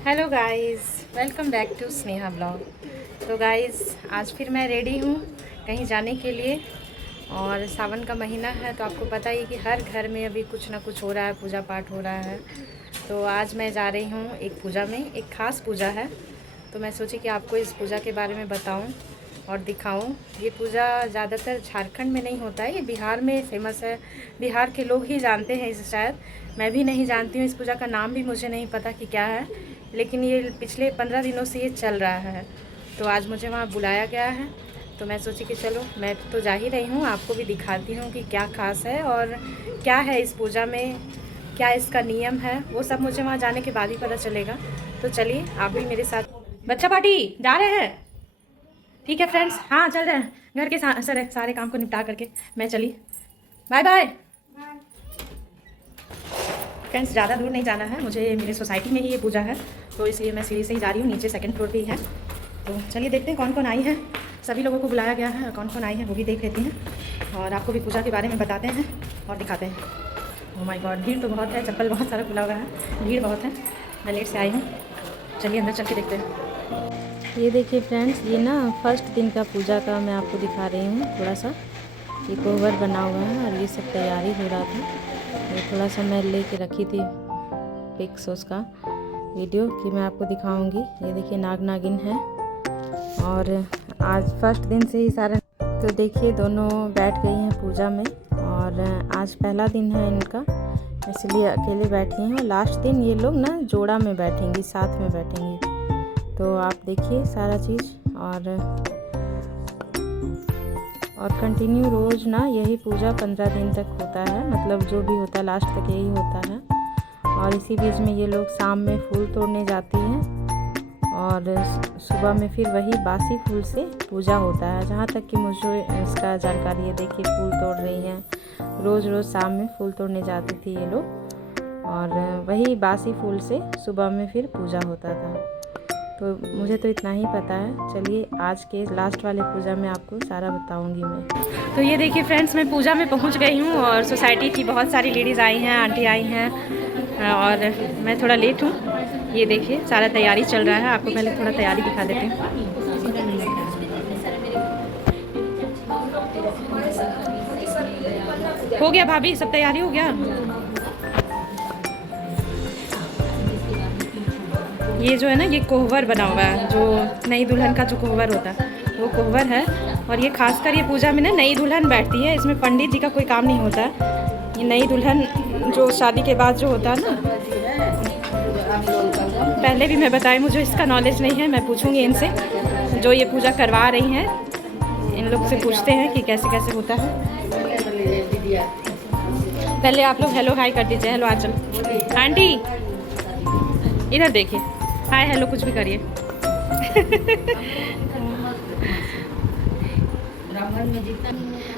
Hello guys, welcome back to Sneha blog. तो guys आज फिर मैं रेडी हूँ कहीं जाने के लिए। और सावन का महीना है तो आपको पता ही कि हर घर में अभी कुछ ना कुछ हो रहा है, पूजा पाठ हो रहा है। तो आज मैं जा रही हूँ एक पूजा में, एक ख़ास पूजा है। तो मैं सोची कि आपको इस पूजा के बारे में बताऊँ और दिखाऊं। ये पूजा ज़्यादातर झारखंड में नहीं होता है, ये बिहार में फेमस है। बिहार के लोग ही जानते हैं इसे शायद, मैं भी नहीं जानती हूँ। इस पूजा का नाम भी मुझे नहीं पता कि क्या है, लेकिन ये पिछले 15 दिनों से ये चल रहा है। तो आज मुझे वहाँ बुलाया गया है, तो मैं सोची कि चलो मैं तो जा ही रही हूँ, आपको भी दिखाती हूँ कि क्या खास है और क्या है इस पूजा में, क्या इसका नियम है। वो सब मुझे वहाँ जाने के बाद ही पता चलेगा। तो चलिए आप भी मेरे साथ। बच्चा पार्टी जा रहे हैं? ठीक है फ्रेंड्स, हाँ चल रहे हैं। घर के सारे काम को निपटा करके मैं चली। Bye bye friends. ज़्यादा दूर नहीं जाना है मुझे, मेरे सोसाइटी में ही ये पूजा है, तो इसलिए मैं सीढ़ी से ही जा रही हूँ। नीचे सेकंड फ्लोर पे ही है। तो चलिए देखते हैं कौन कौन आई है। सभी लोगों को बुलाया गया है, कौन कौन आई है वो भी देख लेती हैं और आपको भी पूजा के बारे में बताते हैं और दिखाते हैं। ओह माय गॉड, भीड़ तो बहुत है, चप्पल बहुत सारा खुला हुआ है, भीड़ बहुत है। मैं लेट से आई हूँ, चलिए अंदर चल के देखते हैं। ये देखिए फ्रेंड्स, ये ना फर्स्ट दिन का पूजा का मैं आपको दिखा रही हूँ थोड़ा सा। ये कोवर बना हुआ है और ये सब तैयारी हो रहा था। ये थोड़ा सा मैं लेके रखी थी पिक्स उसका वीडियो कि मैं आपको दिखाऊंगी। ये देखिए नाग नागिन है और आज फर्स्ट दिन से ही सारा। तो देखिए दोनों बैठ गई हैं पूजा में और आज पहला दिन है इनका, इसलिए अकेले बैठी हैं। और लास्ट दिन ये लोग ना जोड़ा में बैठेंगी, साथ में बैठेंगी। तो आप देखिए सारा चीज़ और कंटिन्यू रोज़ ना यही पूजा 15 दिन तक होता है, मतलब जो भी होता है लास्ट तक यही होता है। और इसी बीच में ये लोग शाम में फूल तोड़ने जाती हैं और सुबह में फिर वही बासी फूल से पूजा होता है। जहाँ तक कि मुझे इसका जानकारी है, देखिए फूल तोड़ रही हैं। रोज़ रोज़ शाम में फूल तोड़ने जाती थी ये लोग और वही बासी फूल से सुबह में फिर पूजा होता था। तो मुझे तो इतना ही पता है। चलिए आज के लास्ट वाले पूजा में आपको सारा बताऊंगी मैं। तो ये देखिए फ्रेंड्स, मैं पूजा में पहुंच गई हूं और सोसाइटी की बहुत सारी लेडीज़ आई हैं, आंटी आई हैं और मैं थोड़ा लेट हूं। ये देखिए सारा तैयारी चल रहा है, आपको पहले थोड़ा तैयारी दिखा देते हैं। हो गया भाभी, सब तैयारी हो गया। ये जो है ना, ये कोहबर बना हुआ है, जो नई दुल्हन का जो कोहबर होता है वो कोहबर है। और ये खासकर ये पूजा में ना नई दुल्हन बैठती है, इसमें पंडित जी का कोई काम नहीं होता है। ये नई दुल्हन जो शादी के बाद जो होता है ना, पहले भी मैं बताई, मुझे इसका नॉलेज नहीं है, मैं पूछूंगी इनसे जो ये पूजा करवा रही हैं। इन लोग से पूछते हैं कि कैसे कैसे होता है। पहले आप लोग हेलो हाय कर दीजिए। हेलो आंचल आंटी, इधर देखिए, हाय हेलो कुछ भी करिए।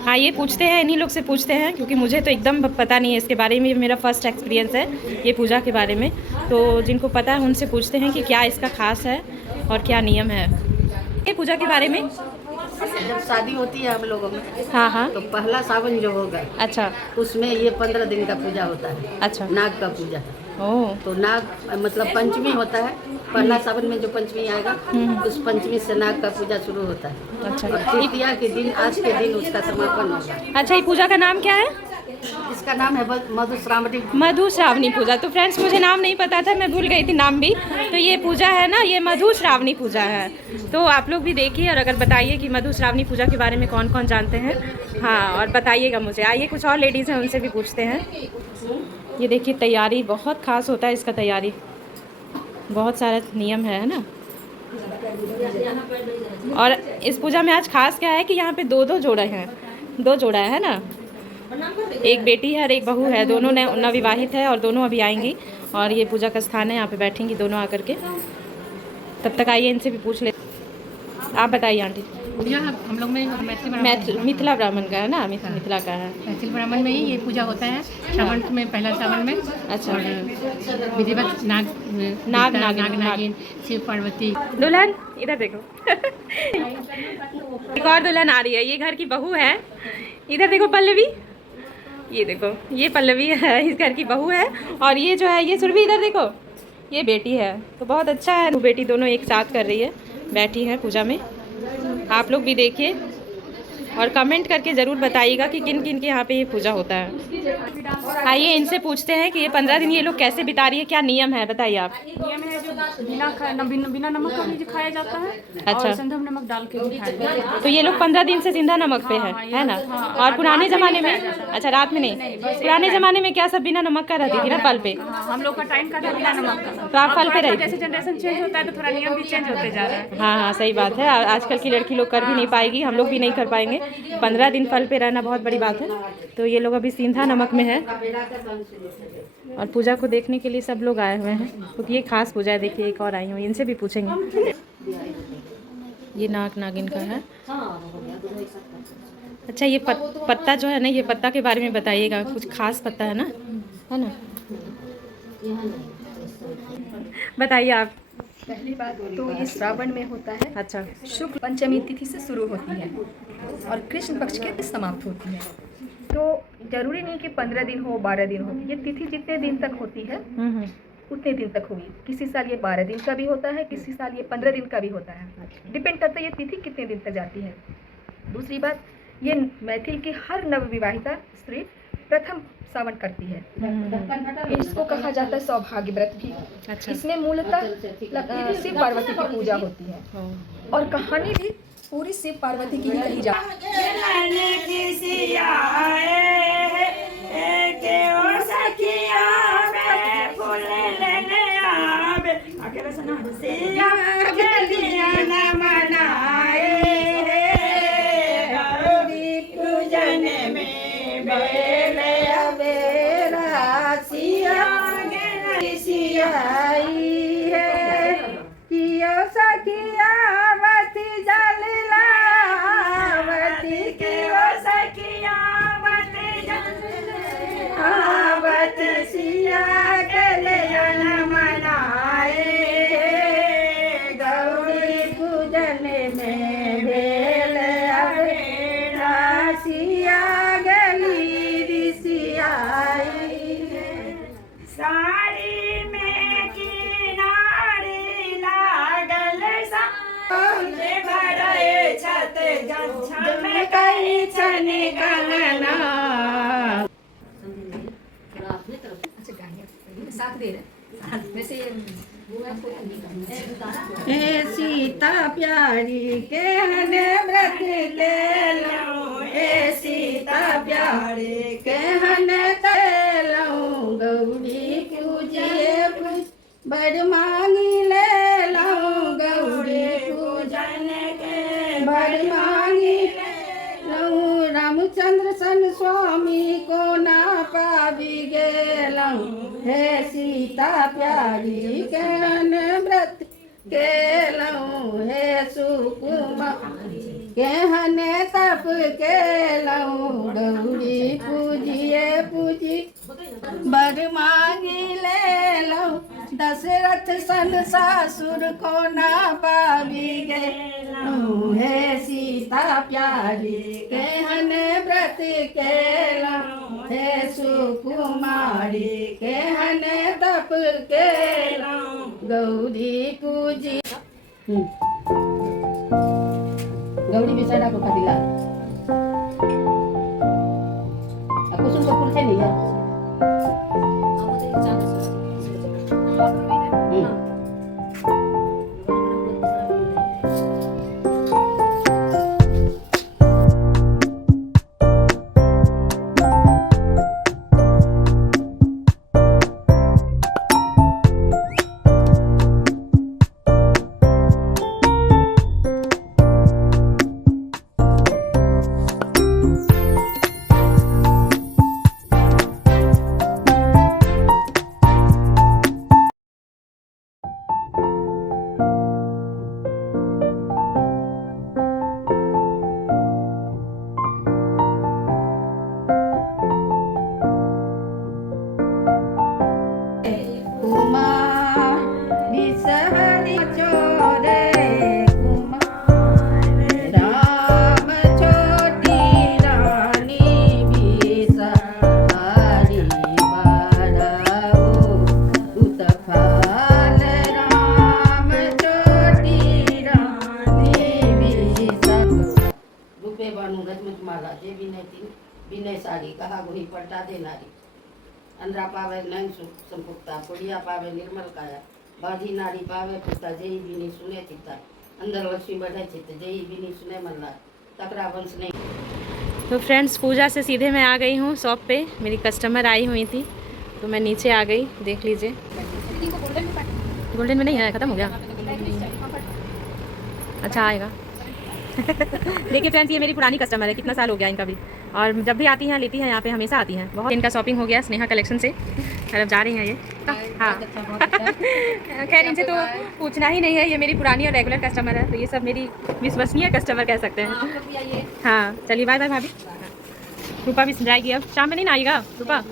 हाँ ये पूछते हैं, इन्हीं लोग से पूछते हैं क्योंकि मुझे तो एकदम पता नहीं है इसके बारे में। मेरा फर्स्ट एक्सपीरियंस है ये पूजा के बारे में, तो जिनको पता है उनसे पूछते हैं कि क्या इसका खास है और क्या नियम है ये पूजा के बारे में। जब शादी होती है हम लोगों में, हाँ हाँ, तो पहला सावन जो होगा, अच्छा उसमें ये 15 दिन का पूजा होता है। अच्छा, नाग का पूजा। ओह तो नाग मतलब पंचमी होता है, पहला सावन में जो पंचमी आएगा उस पंचमी से नाग का पूजा शुरू होता है। अच्छा और तृतीया के दिन, आज के दिन उसका समापन होगा। अच्छा। ये पूजा का नाम क्या है? इसका नाम है मधुश्रावणी। मधुश्रावणी पूजा। तो फ्रेंड्स मुझे नाम नहीं पता था, मैं भूल गई थी नाम भी। तो ये पूजा है ना, ये मधुश्रावणी पूजा है। तो आप लोग भी देखिए और अगर बताइए कि मधुश्रावणी पूजा के बारे में कौन कौन जानते हैं। हाँ और बताइएगा मुझे। आइए कुछ और लेडीज़ हैं उनसे भी पूछते हैं। ये देखिए तैयारी बहुत खास होता है इसका, तैयारी बहुत सारा नियम है ना। और इस पूजा में आज खास क्या है कि यहाँ पे दो दो जोड़े हैं, दो जोड़ा है ना, एक बेटी है और एक बहू है। दोनों नवविवाहित है और दोनों अभी आएंगी और ये पूजा का स्थान है, यहाँ पे बैठेंगी दोनों आकर के। तब तक आइए इनसे भी पूछ ले। आप बताइए आंटी। हम लोग में मिथिला ब्राह्मण का है ना, मिथिला का है। मैथिल ब्राह्मण में ही ये पूजा होता है, सावन में, पहला सावन में। अच्छा। और विधिवत नाग नागिन, शिव पार्वती। दुल्हन इधर देखो। एक और दुल्हन आ रही है, ये घर की बहू है। इधर देखो पल्लवी, ये देखो ये पल्लवी है, इस घर की बहू है। और ये जो है ये सुरभि, इधर देखो ये बेटी है, तो बहुत अच्छा है। वो बेटी दोनों एक साथ कर रही है, बैठी है पूजा में। आप लोग भी देखिए और कमेंट करके ज़रूर बताइएगा कि किन किन के यहाँ पे ये पूजा होता है। आइए इनसे पूछते हैं कि ये 15 दिन ये लोग कैसे बिता रही है, क्या नियम है, बताइए आप। नियम है जो बिना नमक का भी खाया जाता है। अच्छा। और सिंधव नमक डाल के भी खाया जाता है। तो ये लोग 15 दिन से सिंधा नमक पे है ना। और पुराने ज़माने में, अच्छा रात में नहीं, पुराने ज़माने में क्या सब बिना नमक का रहती थी ना फल पे। हम लोग का टाइम का था बिना नमक का। तो आप फल पे रही। जैसे जनरेशन चेंज होता है तो थोड़ा नियम भी चेंज होते जा रहा है। हाँ हाँ सही बात है। आजकल की लड़की लोग कर भी नहीं पाएगी, हम लोग भी नहीं कर पाएंगे। 15 दिन फल पे रहना बहुत बड़ी बात है। तो ये लोग अभी सिंधा नमक में है और पूजा को देखने के लिए सब लोग आए हुए हैं, क्योंकि ये खास पूजा है। देखिए एक और आई हूँ, इनसे भी पूछेंगे। ये नाग नागिन का है। अच्छा ये पत्ता जो है ना, ये पत्ता के बारे में बताइएगा, कुछ खास पत्ता है ना बताइए आप। पहली बात तो ये श्रावण में होता है। अच्छा। शुक्ल पंचमी तिथि से शुरू होती है और कृष्ण पक्ष के समाप्त होती है। तो जरूरी नहीं कि 15 दिन हो 12 दिन हो, ये तिथि जितने दिन तक होती है उतने दिन तक होगी। किसी साल ये 12 दिन का भी होता है, किसी साल ये 15 दिन का भी होता है। डिपेंड करता है ये तिथि कितने दिन तक जाती है। दूसरी बात, ये मैथिल की हर नवविवाहिता स्त्री प्रथम सावन करती है। इसको कहा जाता है सौभाग्य व्रत भी। अच्छा। इसमें मूलतः शिव पार्वती की पूजा होती है और कहानी भी पूरी शिव पार्वती की ही कही जाती साथ दे रहे वैसे। हे सीता प्यारी केहने व्रत ले लो, हे सीता प्यारी केहने ले लो, गौरी पूजिए बड़ मांगी ले लो, गौरी पूजन के बड़ मांगी ले लो, रामचंद्र सन स्वामी को ना पावी गेलऊं, हे सीता प्यारी केहन व्रत केलऊं, हे सुकुमा केहन तप केलऊं, गौरी पूजिए पूजी बर मांगी ले लऊं, दशरथ सन सासुर को ना पावी गेलऊं, हे सीता प्यारी केहन व्रत केलऊं, हे सुकुमारी केहन तप केलऊं, गौरी पूजी। गौरी बिसाड़ा को दिला कुसुम का फूल नहीं है। सारी कहा गुणी पलटा दे नारी अंधरा पावे नैन संपुक्ता पुड़िया पावे निर्मल काया बाधी नारी पावे पिता जय बीनी सुने चित्ता अंदर लक्ष्मी बढ़े चित्त जय बीनी सुने मल्ला तकरा वंश नहीं। तो फ्रेंड्स पूजा से सीधे मैं आ गई हूँ शॉप पे, मेरी कस्टमर आई हुई थी तो मैं नीचे आ गई, देख लीजिए। गोल्डन में नहीं है, ख़त्म हो गया। अच्छा आएगा। देखिए फ्रेंड्स ये मेरी पुरानी कस्टमर है, कितना साल हो गया इनका भी, और जब भी आती हैं लेती हैं यहाँ पे, हमेशा आती हैं। बहुत इनका शॉपिंग हो गया स्नेहा कलेक्शन से, अब जा रही हैं ये। हाँ खैर इनसे तो पूछना ही नहीं है, ये मेरी पुरानी और रेगुलर कस्टमर है, तो ये सब मेरी विश्वसनीय कस्टमर कह सकते हैं। हाँ चलिए बाय बाय भाभी। रूपा भी जाएगी अब, शाम में नहीं ना आएगा रूपा।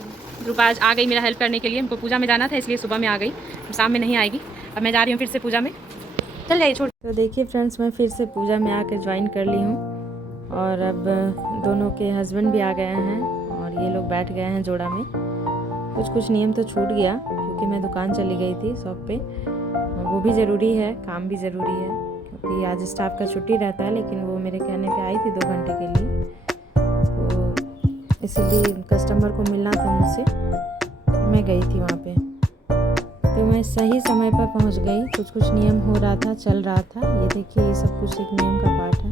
रूपा आज आ गई मेरा हेल्प करने के लिए, हमको पूजा में जाना था इसलिए सुबह में आ गई, शाम में नहीं आएगी। अब मैं जा रही हूँ फिर से पूजा में, चल जाइए छोड़। तो देखिए फ्रेंड्स मैं फिर से पूजा में आकर ज्वाइन कर ली हूँ, और अब दोनों के हस्बैंड भी आ गए हैं और ये लोग बैठ गए हैं जोड़ा में। कुछ नियम तो छूट गया क्योंकि मैं दुकान चली गई थी शॉप पे, वो भी ज़रूरी है, काम भी ज़रूरी है, क्योंकि आज स्टाफ का छुट्टी रहता है, लेकिन वो मेरे कहने पे आई थी 2 घंटे के लिए, तो इसलिए कस्टमर को मिलना था मुझसे, मैं गई थी वहाँ पे। तो मैं सही समय पर पहुँच गई। कुछ नियम हो रहा था, चल रहा था, ये देखिए ये सब कुछ एक नियम का पार्ट है।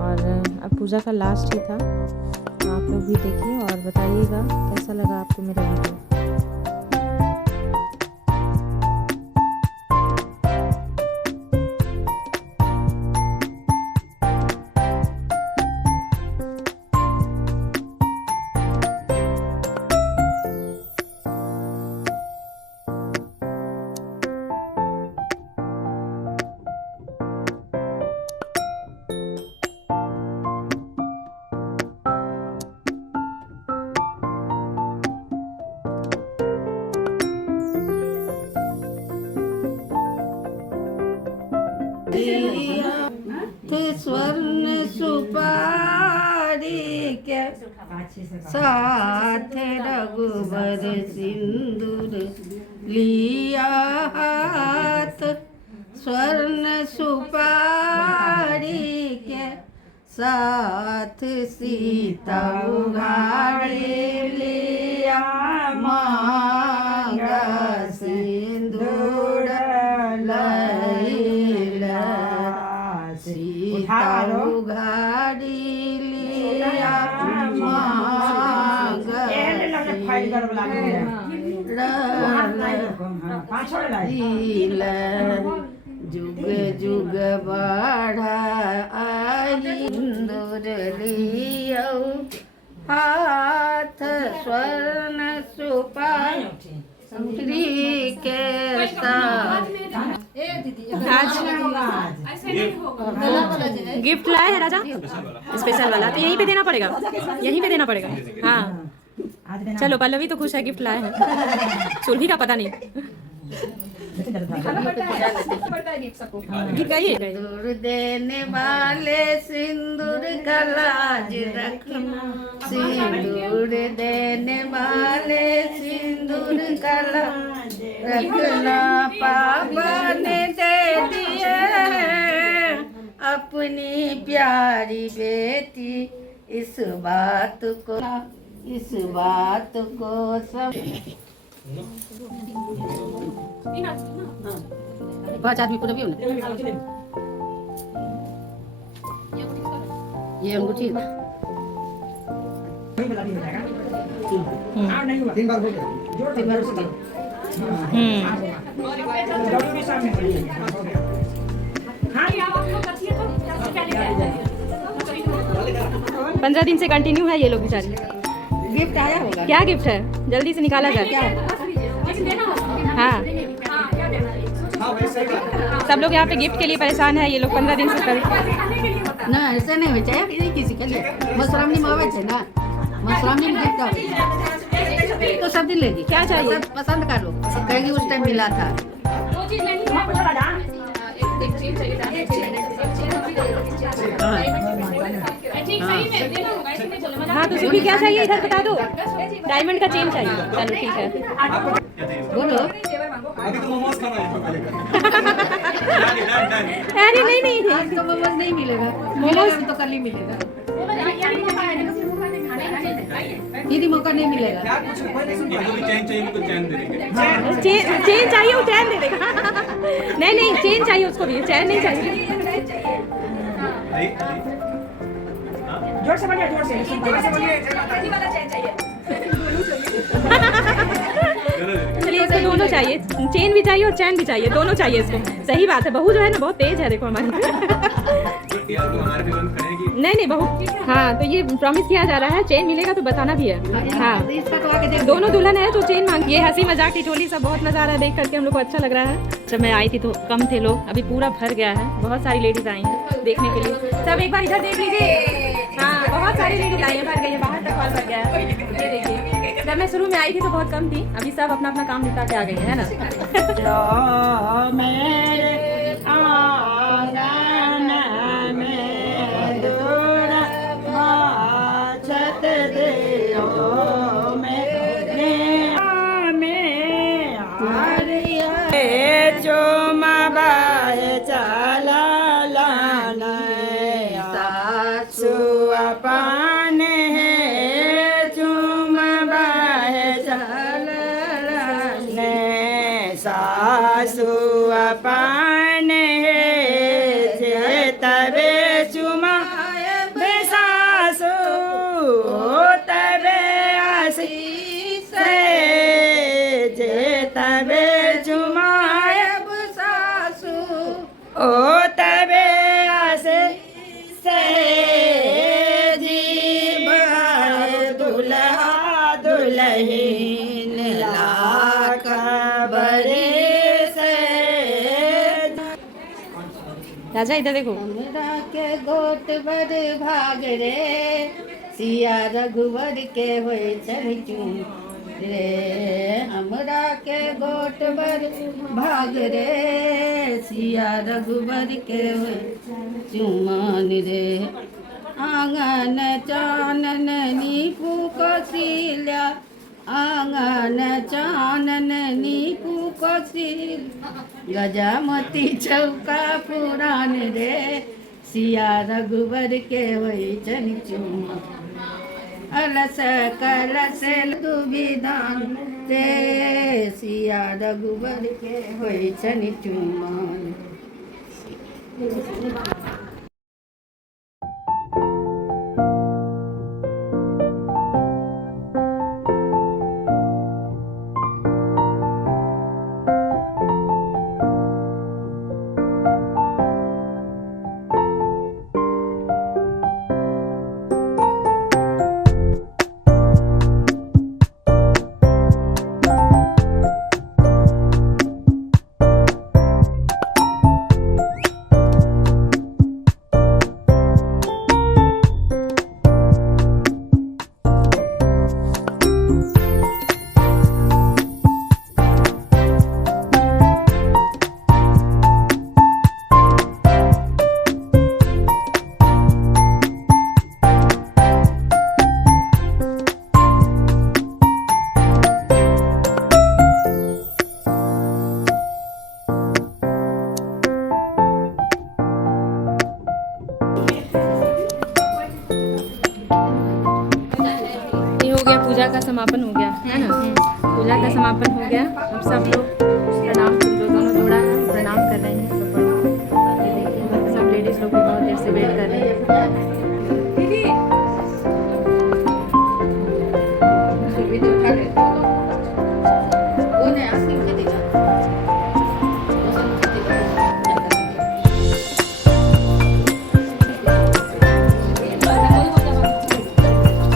और अब पूजा का लास्ट ही था, तो आप लोग भी देखिए और बताइएगा कैसा लगा आपको मेरा वीडियो। स्वर्ण सुपारी के साथ रघुबर सिंदूर लिया हाथ, स्वर्ण सुपारी के साथ सीता उघाड़ी लिया, मांगा सिंदूर लैला, सीता उघाड़ी लिया, मांगा जुग जुग बढ़ा आई, सिंदूर लियो हाथ, स्वर्ण सुपारी के साथ। आज गिफ्ट लाए हैं राजा, स्पेशल वाला, तो यहीं पे देना पड़ेगा, यहीं पे देना पड़ेगा। हाँ चलो पल्लवी तो खुश है, गिफ्ट लाए हैं, सुरभि का पता नहीं। सिंदूर देने वाले सिंदूर का लाज रखना, सिंदूर देने वाले सिंदूर का लाज रखना, पापा ने दे दिए अपनी प्यारी बेटी, इस बात को सब 5 आदमी पूरा भी होना। ये अंगूठी 3 बार हो गया, 3 बार हो गया। 15 दिन से कंटिन्यू है ये लोग बेचारे। गिफ्ट आया होगा, क्या गिफ्ट है, जल्दी से निकाला जाए। हाँ सब लोग यहाँ पे गिफ्ट के लिए परेशान है, ये लोग 15 दिन से कर। ना ऐसे नहीं हो चाहिए, किसी के लिए मशरामनी में आवे थे ना, मशरामनी में गिफ्ट आवे तो सब दिन लेगी। क्या चाहिए पसंद कर लो, कहेंगे उस टाइम मिला था। हाँ तो सुबह क्या चाहिए इधर बता दो, डायमंड का चेन चाहिए। चलो ठीक है बोलो। अभी तो मोमोज खाना है पहले। अरे नहीं आज तो मोमोज नहीं मिलेगा, मोमोज तो कल ही मिलेगा। दीदी मौका नहीं मिलेगा। इनको भी चैन चाहिए, उनको चैन दे देंगे। चेन चाहिए, वो चैन दे देगा। नहीं नहीं, चेन चाहिए उसको भी, चैन नहीं चाहिए। जोर से बोलिए, जोर से बोलिए। चलिए, इसको दोनों चाहिए, चेन भी चाहिए और चैन भी चाहिए, दोनों चाहिए इसको। सही बात है, बहू जो है ना बहुत तेज है, देखो हमारी। नहीं नहीं बहू, हाँ तो ये प्रॉमिस किया जा रहा है, चेन मिलेगा तो बताना भी है। हाँ दोनों दुल्हन है तो चेन मांग। ये हंसी मजाक टिटोली सब बहुत मजा आ रहा है देख करके, हम लोग को अच्छा लग रहा है। जब मैं आई थी तो कम थे लोग, अभी पूरा भर गया है, बहुत सारी लेडीज आई हैं देखने के लिए। सब एक बार इधर देख लीजिए। हाँ बहुत सारी लेडीज आई हैं, भर गई है, बाहर तक हॉल भर गया है। ये देखिए, जब मैं शुरू में आई थी तो बहुत कम थी, अभी सब अपना अपना काम निपटा के आ गई है ना। राजा इधर देखो। हमरा के गोट बड़ भाग रे, सिया रघुवर के होय चरचूम रे। हमरा के गोट बड़ भाग रे, सिया रघुवर के होय चुमान रे। आंगन चानन नीपू कौशिल्या, आंगन चानन नीपू कौशिल। गजामती चौका पुराण रे, सिया रघुवर के होय चरचूमा। अलस कलश दुविधान रे, सिया रघुवर के होय चरचूमा। पूजा का समापन हो गया है ना। पूजा का समापन हो गया। अब सब लोग प्रणाम, जो दोनों जोड़ा है प्रणाम कर रहे हैं सब लोग। ये देखिए सब लेडीज लोग भी बहुत देर से वेट कर रही हैं।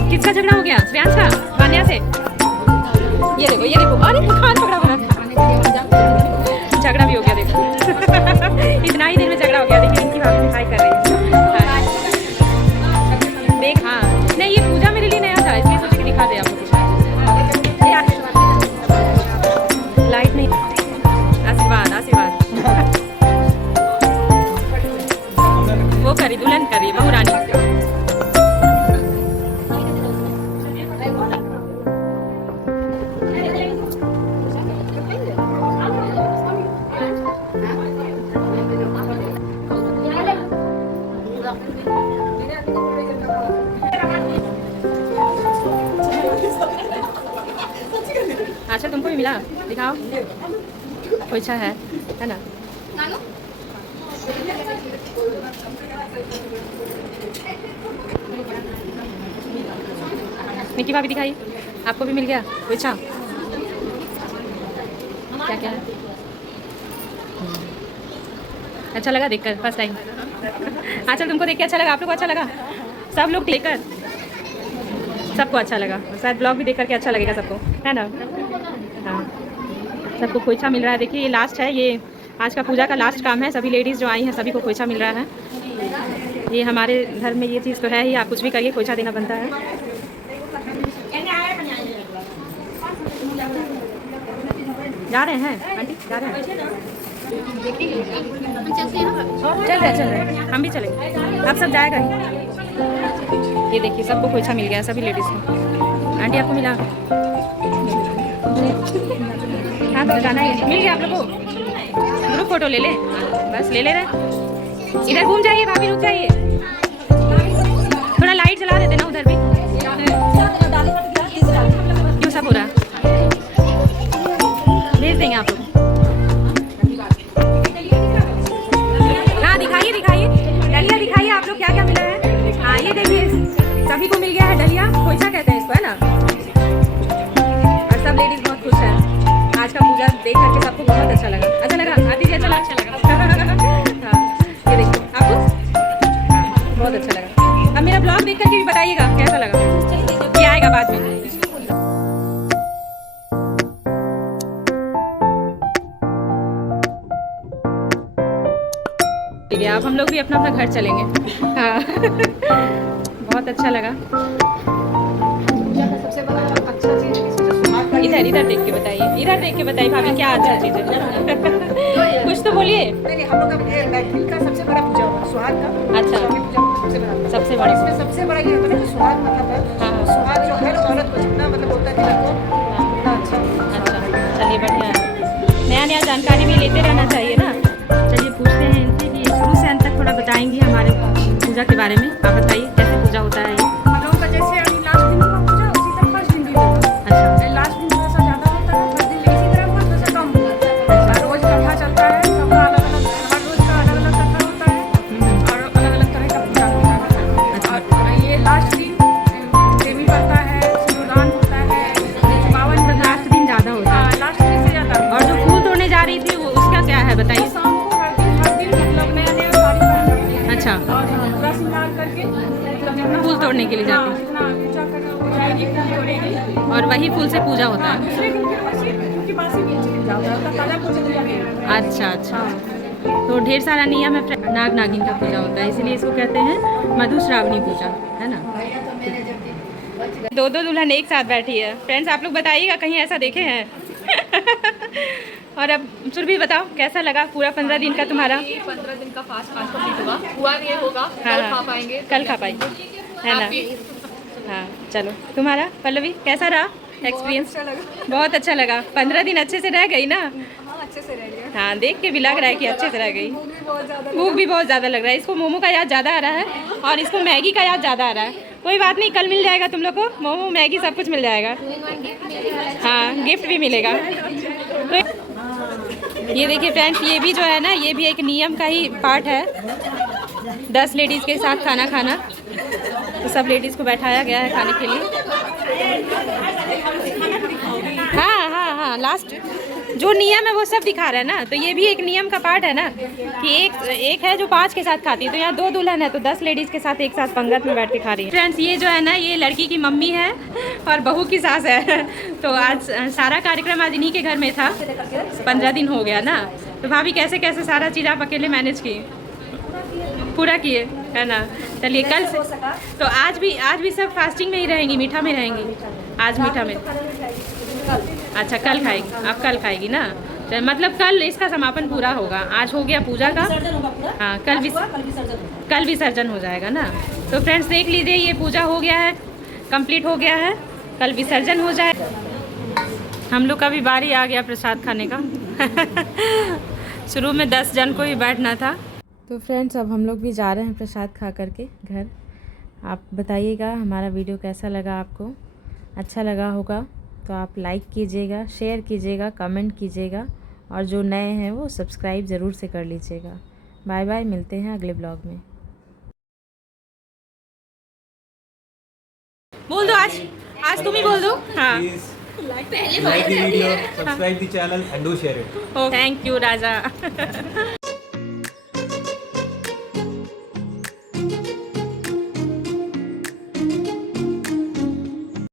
किसका झगड़ा हो गया? श्रेयांश का, वान्या से। ये देखो, ये देखो, अरे खान पकड़ा हुआ, झगड़ा भी हो गया देखो। इतना ही देर में झगड़ा हो गया। देखिए इनकी भाभी हाय कर रही है। देख, हाँ नहीं ये पूजा मेरे लिए नया था, इसलिए सोचे कि दिखा दे आपको। लाइट नहीं, आशीर्वाद आशीर्वाद। वो करी दुल्हन करी बहू रानी। मिला? दिखाओ। खोइचा है ना? निकी भाभी दिखाई, आपको भी मिल गया खोइचा? क्या क्या है? अच्छा लगा देखकर फर्स्ट टाइम? अच्छा तुमको देख के अच्छा लगा? आप लोग को अच्छा लगा? सब लोग लेकर सबको अच्छा लगा, शायद ब्लॉग भी देख करके अच्छा लगेगा सबको, है ना? हाँ, सबको खोइचा मिल रहा है। देखिए ये लास्ट है, ये आज का पूजा का लास्ट काम है। सभी लेडीज़ जो आई हैं सभी को खोइचा मिल रहा है। ये हमारे घर में ये चीज़ तो है ही, आप कुछ भी करिए खोइचा देना बनता है। जा रहे हैं आंटी? जा रहे हैं? चल रहे हैं, हम भी चलेंगे। आप सब जाएगा ही। ये देखिए सबको खोइचा मिल गया, सभी लेडीज़ को। आंटी आपको मिला? हाँ तो जाना है, मिल गया आप लोगों को? ग्रुप फोटो ले लें, बस ले रहे। इधर घूम जाइए भाभी, रुक जाइए, थोड़ा लाइट जला देते ना उधर भी। क्यों सब हो रहा? भेज देंगे आप लोग। हाँ दिखाइए दिखाइए, डलिया दिखाइए आप लोग क्या क्या मिला है। हाँ ये देखिए सभी को मिल गया है डलिया, खोइचा कहते हैं इसको, है ना? और सब लेडीज बहुत खुश है। आज का पूजा देख करके सबको बहुत अच्छा लगा। अच्छा लगा आती जी? अच्छा लगा? हाँ ये देखिए आपको? हाँ बहुत अच्छा लगा। अब मेरा ब्लॉग देख करके भी बताइएगा कैसा लगा, ये आएगा बाद में। ठीक है, अब हम लोग भी अपना अपना घर चलेंगे। हाँ बहुत अच्छा लगा। सबसे बड़ा अच्छा चीज़ इधर इधर देख के बताइए, इधर देख के बताइए भाभी क्या अच्छा चीज़ है। कुछ तो बोलिए। नहीं, हम लोग का मैथिल का सबसे बड़ा पूजा हुआ सुहाग का। अच्छा स्वामी पूजा सबसे बड़ा, सबसे और बड़ा। इसमें सबसे बड़ा ये होता है कि सुहाग मतलब है। हाँ। सुहाग जो हर औरत को जितना मतलब होता है कि रखो उतना अच्छा। अच्छा चलिए बढ़िया है, नया नया जानकारी भी लेते रहना चाहिए ना। चलिए पूछते हैं इनसे कि शुरू से अंत तक थोड़ा बताएंगी हमारे पूजा के बारे में। आप बताइए कैसे पूजा होता है ये? हम लोगों का जैसे अभी लास्ट दिन हुआ पूजा उसी तरह फर्स्ट दिन भी होगा। अच्छा लास्ट दिन थोड़ा सा ज़्यादा होता है, फर्स्ट दिन इसी तरह हुआ थोड़ा सा कम हुआ। रोज कथा चलता है, सबका अलग अलग, हर रोज का अलग अलग कथा होता है और अलग अलग तरह का पूजा होता है। और ये लास्ट दिन देवी पड़ता है, सिंदूरदान होता है, 52 लास्ट दिन ज़्यादा होता है। लास्ट दिन से ज़्यादा। और जो फूल तोड़ने जा रही थी वो उसका क्या है बताइए? शाम को हर दिन मतलब नया नया साड़ी पहनना अच्छा और पूरा श्रृंगार करके मतलब फूल तोड़ने के लिए जाती हैं। जितना पूजा करना हो जाएगी, फूल तोड़ेगी। और वही फूल से पूजा होता है। दूसरे दिन के बासी, क्योंकि बासी भी जाता है, ताजा पूजा नहीं है। अच्छा अच्छा, तो ढेर सारा नियम है। नाग नागिन का पूजा होता है, इसलिए इसको कहते हैं मधुश्रावणी पूजा, है ना? दो दो दुल्हन एक साथ बैठी है। फ्रेंड्स आप लोग बताइएगा कहीं ऐसा देखे हैं? और अब सुरभि बताओ कैसा लगा पूरा 15 दिन का तुम्हारा? 15 दिन का फास्ट कंप्लीट होगा, हुआ ये होगा, हाँ, कल खा पाएंगे, कल खा पाएंगे, है ना? हाँ चलो, तुम्हारा पल्लवी कैसा रहा एक्सपीरियंस? बहुत अच्छा लगा। 15 दिन अच्छे से रह गई ना? अच्छे से रह गया। हाँ देख के भी लग रहा है कि अच्छे से रह गई। भूख भी बहुत ज़्यादा लग रहा है। इसको मोमो का याद ज़्यादा आ रहा है और इसको मैगी का याद ज़्यादा आ रहा है। कोई बात नहीं, कल मिल जाएगा तुम लोग को मोमो मैगी सब कुछ मिल जाएगा। हाँ गिफ्ट भी मिलेगा। तो ये देखिए फ्रेंड्स, ये भी जो है ना, ये भी एक नियम का ही पार्ट है। 10 लेडीज़ के साथ खाना खाना, तो सब लेडीज़ को बैठाया गया है खाने के लिए। हाँ हाँ हाँ, लास्ट जो नियम है वो सब दिखा रहा है ना, तो ये भी एक नियम का पार्ट है ना कि एक है जो 5 के साथ खाती है, तो यहाँ 2 दुल्हन है तो 10 लेडीज़ के साथ एक साथ पंगत में बैठ के खा रही है। फ्रेंड्स ये जो है ना, ये लड़की की मम्मी है और बहू की सास है। तो आज सारा कार्यक्रम आज इन्हीं के घर में था। 15 दिन हो गया ना, तो भाभी कैसे कैसे सारा चीज़ आप अकेले मैनेज किए? पूरा किए, है ना? चलिए कल से तो आज भी सब फास्टिंग में ही रहेंगी, मीठा में रहेंगी। आज मीठा में, अच्छा कल खाएगी, आप कल खाएगी ना? तो मतलब कल इसका समापन पूरा होगा। आज हो गया पूजा का, हाँ कल विसर्जन हो जाएगा ना। तो फ्रेंड्स देख लीजिए, ये पूजा हो गया है, कंप्लीट हो गया है, कल विसर्जन हो जाए। हम लोग का भी बारी आ गया प्रसाद खाने का। शुरू में 10 जन को ही बैठना था। तो फ्रेंड्स अब हम लोग भी जा रहे हैं प्रसाद खा करके घर। आप बताइएगा हमारा वीडियो कैसा लगा आपको? अच्छा लगा होगा तो आप लाइक कीजिएगा, शेयर कीजिएगा, कमेंट कीजिएगा और जो नए हैं वो सब्सक्राइब ज़रूर से कर लीजिएगा। बाय बाय, मिलते हैं अगले ब्लॉग में। बोल दो आज तुम ही बोल दो। हाँ, Please like the video, subscribe the channel and do share it. Thank you Raja.